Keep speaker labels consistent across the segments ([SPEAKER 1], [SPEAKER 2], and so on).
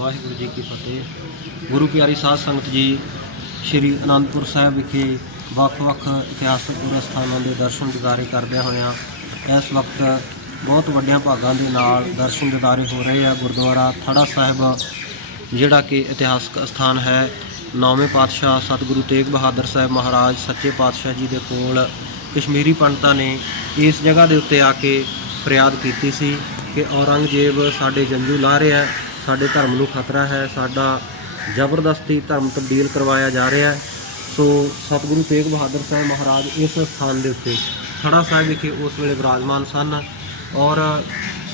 [SPEAKER 1] ਵਾਹਿਗੁਰੂ ਜੀ ਕੀ ਫਤਿਹ। ਗੁਰੂ ਪਿਆਰੀ ਸਾਧ ਸੰਗਤ ਜੀ, ਸ਼੍ਰੀ ਅਨੰਦਪੁਰ ਸਾਹਿਬ ਵਿਖੇ ਵੱਖ-ਵੱਖ ਇਤਿਹਾਸਕ ਗੁਰੂ ਸਥਾਨਾਂ ਦੇ ਦਰਸ਼ਨ ਦਿਦਾਰੇ ਕਰਦਿਆਂ ਹੋਇਆਂ ਇਸ ਵਕਤ ਬਹੁਤ ਵੱਡਿਆਂ ਭਾਗਾਂ ਦੇ ਨਾਲ ਦਰਸ਼ਨ ਦਿਦਾਰੇ ਹੋ ਰਹੇ ਆ। ਗੁਰਦੁਆਰਾ ਥੜਾ ਸਾਹਿਬ, ਜਿਹੜਾ ਕਿ ਇਤਿਹਾਸਕ ਸਥਾਨ ਹੈ, ਨੌਵੇਂ ਪਾਤਸ਼ਾਹ ਸਤਿਗੁਰੂ ਤੇਗ ਬਹਾਦਰ ਸਾਹਿਬ ਮਹਾਰਾਜ ਸੱਚੇ ਪਾਤਸ਼ਾਹ ਜੀ ਦੇ ਕੋਲ ਕਸ਼ਮੀਰੀ ਪੰਡਤਾਂ ਨੇ ਇਸ ਜਗ੍ਹਾ ਦੇ ਉੱਤੇ ਆ ਕੇ ਫਰਿਆਦ ਕੀਤੀ ਸੀ ਕਿ ਔਰੰਗਜ਼ੇਬ ਸਾਡੇ ਜੰਜੂ ਲਾ ਰਿਹਾ ਸਾਡੇ ਧਰਮ ਨੂੰ ਖਤਰਾ ਹੈ, ਸਾਡਾ ਜ਼ਬਰਦਸਤੀ ਧਰਮ ਤਬਦੀਲ ਕਰਵਾਇਆ ਜਾ ਰਿਹਾ ਹੈ। ਸੋ ਸਤਿਗੁਰੂ ਤੇਗ ਬਹਾਦਰ ਸਾਹਿਬ ਮਹਾਰਾਜ ਇਸ ਸਥਾਨ ਦੇ ਉੱਤੇ ਥੜਾ ਸਾਹਿਬ ਵਿਖੇ ਉਸ ਵੇਲੇ ਵਿਰਾਜਮਾਨ ਸਨ ਔਰ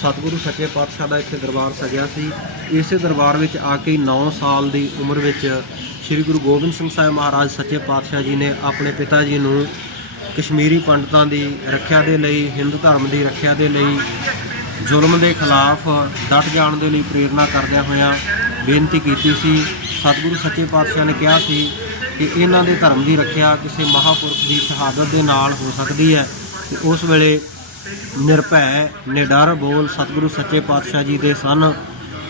[SPEAKER 1] ਸਤਿਗੁਰੂ ਸੱਚੇ ਪਾਤਸ਼ਾਹ ਦਾ ਇੱਥੇ ਦਰਬਾਰ ਸਜਿਆ ਸੀ। ਇਸੇ ਦਰਬਾਰ ਵਿੱਚ ਆ ਕੇ 9 ਸਾਲ ਦੀ ਉਮਰ ਵਿੱਚ ਸ੍ਰੀ ਗੁਰੂ ਗੋਬਿੰਦ ਸਿੰਘ ਸਾਹਿਬ ਮਹਾਰਾਜ ਸੱਚੇ ਪਾਤਸ਼ਾਹ ਜੀ ਨੇ ਆਪਣੇ ਪਿਤਾ ਜੀ ਨੂੰ ਕਸ਼ਮੀਰੀ ਪੰਡਤਾਂ ਦੀ ਰੱਖਿਆ ਦੇ ਲਈ, ਹਿੰਦੂ ਧਰਮ ਦੀ ਰੱਖਿਆ ਦੇ ਲਈ ਜ਼ੁਲਮ ਦੇ ਖਿਲਾਫ ਡਟ ਜਾਣ ਦੇ ਲਈ ਪ੍ਰੇਰਣਾ ਕਰਦਿਆਂ ਹੋਇਆਂ ਬੇਨਤੀ ਕੀਤੀ ਸੀ। ਸਤਿਗੁਰੂ ਸੱਚੇ ਪਾਤਸ਼ਾਹ ਨੇ ਕਿਹਾ ਸੀ ਕਿ ਇਹਨਾਂ ਦੇ ਧਰਮ ਦੀ ਰੱਖਿਆ ਕਿਸੇ ਮਹਾਪੁਰਖ ਦੀ ਸ਼ਹਾਦਤ ਦੇ ਨਾਲ ਹੋ ਸਕਦੀ ਹੈ ਤੇ ਉਸ ਵੇਲੇ ਨਿਰਭੈ, ਨਿਡਰ ਬੋਲ ਸਤਿਗੁਰੂ ਸੱਚੇ ਪਾਤਸ਼ਾਹ ਜੀ ਦੇ ਸਨ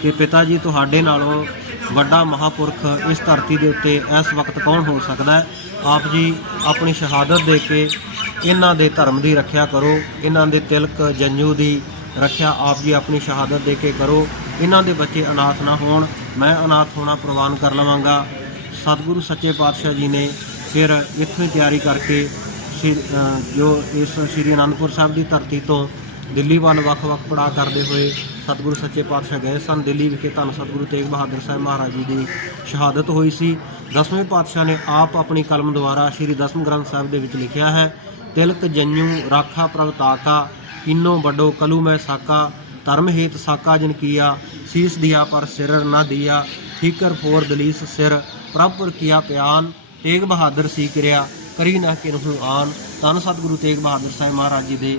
[SPEAKER 1] ਕਿ ਪਿਤਾ ਜੀ ਤੁਹਾਡੇ ਨਾਲੋਂ ਵੱਡਾ ਮਹਾਪੁਰਖ ਇਸ ਧਰਤੀ ਦੇ ਉੱਤੇ ਇਸ ਵਕਤ ਕੌਣ ਹੋ ਸਕਦਾ ਹੈ? ਆਪ ਜੀ ਆਪਣੀ ਸ਼ਹਾਦਤ ਦੇ ਕੇ ਇਹਨਾਂ ਦੇ ਧਰਮ ਦੀ ਰੱਖਿਆ ਕਰੋ। ਇਹਨਾਂ ਦੇ ਤਿਲਕ ਜੰਜੂ ਦੀ ਰੱਖਿਆ, ਆਪ ਜੀ ਆਪਣੀ ਸ਼ਹਾਦਤ ਦੇ ਕੇ ਕਰੋ। ਇਹਨਾਂ ਦੇ ਬੱਚੇ ਅਨਾਥ ਨਾ ਹੋਣ। ਮੈਂ ਅਨਾਥ ਹੋਣਾ ਪ੍ਰਵਾਨ ਕਰ ਲਵਾਂਗਾ। ਸਤਿਗੁਰੂ ਸੱਚੇ ਪਾਤਸ਼ਾਹ ਜੀ ਨੇ ਫਿਰ ਇੱਥੋਂ ਤਿਆਰੀ ਕਰਕੇ ਸ਼੍ਰੀ- ਜੋ ਇਸ ਸ੍ਰੀ ਅਨੰਦਪੁਰ ਸਾਹਿਬ ਦੀ ਧਰਤੀ ਤੋਂ ਦਿੱਲੀ ਵੱਲ ਵੱਖ-ਵੱਖ ਪੜਾਅ ਕਰਦੇ ਹੋਏ ਸਤਿਗੁਰੂ ਸੱਚੇ ਪਾਤਸ਼ਾਹ ਗਏ ਸਨ। ਦਿੱਲੀ ਵਿਖੇ ਧੰਨ ਸਤਿਗੁਰੂ ਤੇਗ ਬਹਾਦਰ ਸਾਹਿਬ ਮਹਾਰਾਜ ਜੀ ਦੀ ਸ਼ਹਾਦਤ ਹੋਈ ਸੀ। ਦਸਵੇਂ ਪਾਤਸ਼ਾਹ ਨੇ ਆਪ ਆਪਣੀ ਕਲਮ ਦੁਆਰਾ ਸ੍ਰੀ ਦਸਮ ਗ੍ਰੰਥ ਸਾਹਿਬ ਦੇ ਵਿੱਚ ਲਿਖਿਆ ਹੈ, ਤਿਲਕ ਜੰਨੂ ਰਾਖਾ ਪ੍ਰਭ ਤਾਕਾ ਇਨੋ ਵੱਡੋ ਕਲੂ ਮੈਂ ਸਾਕਾ, ਧਰਮ ਹੇਤ ਸਾਕਾ ਜਿਨ ਕੀਆ, ਸੀਸ ਦਿਆ ਪਰ ਸਿਰ ਨਾ ਦਿਆ, ਠੀਕਰ ਫੋਰ ਦਲੀਸ ਸਿਰ ਪ੍ਰਭਪੁਰ ਕੀਆ ਪਿਆਨ, ਤੇਗ ਬਹਾਦਰ ਸੀ ਕਿਰਿਆ, ਕਰੀ ਨਾ ਕਿਨਹੂ ਆਨ, ਧੰਨ ਸਤਿਗੁਰੂ ਤੇਗ ਬਹਾਦਰ ਸਾਹਿਬ ਮਹਾਰਾਜ ਜੀ ਦੇ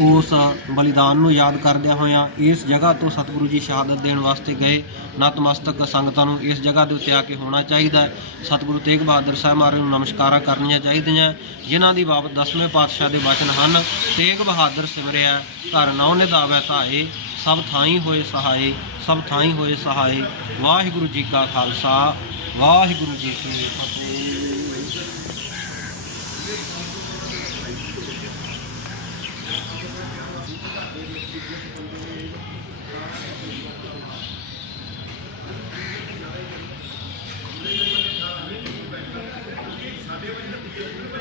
[SPEAKER 1] ਉਸ ਬਲੀਦਾਨ ਨੂੰ ਯਾਦ ਕਰਦਿਆਂ ਹੋਇਆਂ ਇਸ ਜਗ੍ਹਾ ਤੋਂ ਸਤਿਗੁਰੂ ਜੀ ਸ਼ਹਾਦਤ ਦੇਣ ਵਾਸਤੇ ਗਏ। ਨਤਮਸਤਕ ਸੰਗਤਾਂ ਨੂੰ ਇਸ ਜਗ੍ਹਾ ਦੇ ਉੱਤੇ ਆ ਕੇ ਹੋਣਾ ਚਾਹੀਦਾ ਸਤਿਗੁਰੂ ਤੇਗ ਬਹਾਦਰ ਸਾਹਿਬ ਮਹਾਰਾਜ ਨੂੰ ਨਮਸਕਾਰਾਂ ਕਰਨੀਆਂ ਚਾਹੀਦੀਆਂ ਜਿਨ੍ਹਾਂ ਦੀ ਬਾਬਤ ਦਸਵੇਂ ਪਾਤਸ਼ਾਹ ਦੇ ਵਚਨ ਹਨ, ਤੇਗ ਬਹਾਦਰ ਸਿਮਰਿਆ, ਘਰ ਨੌ ਨਿਧਾਵੈ ਧਾਏ, ਸਭ ਥਾਈ ਹੋਏ ਸਹਾਏ, ਸਭ ਥਾਈ ਹੋਏ ਸਹਾਏ। ਵਾਹਿਗੁਰੂ ਜੀ ਕਾ ਖਾਲਸਾ, ਵਾਹਿਗੁਰੂ ਜੀ ਕੀ ਫਤਿਹ। ਸਾਡੇ ਵੱਲ